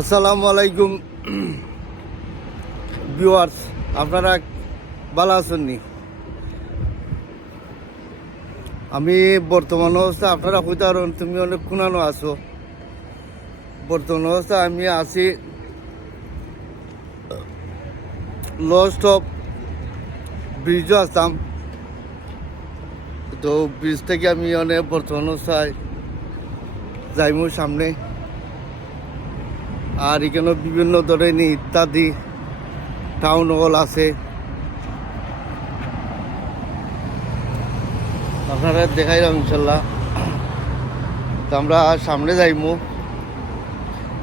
আসসালামু আলাইকুম ভিউয়ার্স, আপনারা ভালো আছেননি? আমি বর্তমান অবস্থা আপনারা হইতে পারেন তুমি অনেক খুনানো আছো। বর্তমান অবস্থা আমি আছি লস্ট অফ ব্রিজও আসতাম, তো ব্রিজ থেকে আমি অনেক বর্তমান অবস্থায় যাইমু সামনে। আর এখানে বিভিন্ন ধরনের ইত্যাদি টাউন হল আছে, আপনারা দেখাইলাম ইনশাল্লাহ। তো আমরা সামনে যাইমু।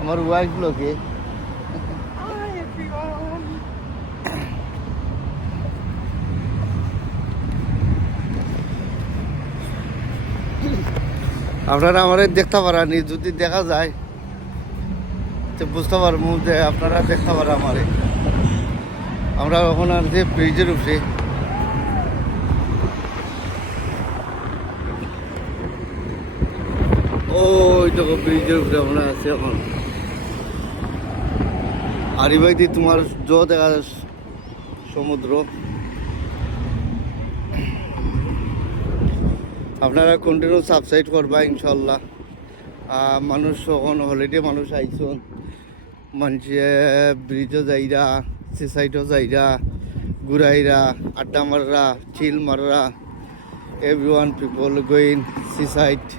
আমার ওয়াইফ লোকে Hi everyone. আপনারা আমারে দেখতে পারানি, যদি দেখা যায় তো বুঝতে পারবো যে আপনারা দেখতে পারেন আমারে। আমরা এখন আর যে ব্রিজের উপরে, ওই দেখো ব্রিজের উপরে আমরা আছি এখন। আর এই বাইদি তোমার দেখা যায় সমুদ্র। আপনারা কন্টিনিউ সাবস্ক্রাইব করবা ইনশাল্লাহ। মানুষ এখন হলিডে মানুষ আইসন, মানুষে ব্রিজও যাইরা, সি সাইডও যাইরা, ঘুরাইরা, আড্ডা মাররা, চিল মাররা। Everyone people going seaside.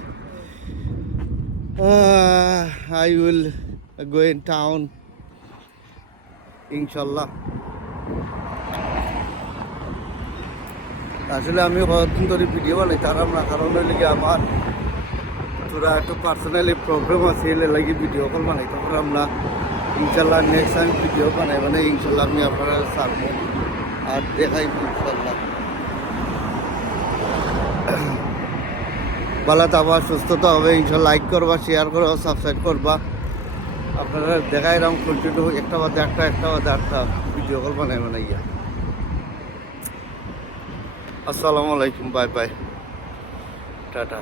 I will go in town, ইনশাল্লাহ। আসলে আমি কতদিন ধরে ভিডিও বানাই তার না, কারণ হইলে আমার তোরা একটু পার্সোনালি প্রবলেম আছে, এলে লাগি ভিডিও কল বানাই। তারপরে আমরা ইনশাল্লাহ নেক্সট টাইম ভিডিও বানাই, মানে ইনশাল্লাহ আমি আপনারা ছাড়বো আর দেখাই ইনশাল্লাহ। ভালো থাকবা, সুস্থতা হবে ইনশাল্লাহ। লাইক করবা, শেয়ার করবা, সাবস্ক্রাইব করবা। আপনারা দেখাই এরকম কন্টিনিউ একটা বাদে একটা ভিডিও কল বানাই ইয়া। আসসালামু আলাইকুম, বাই বাই, টাটা।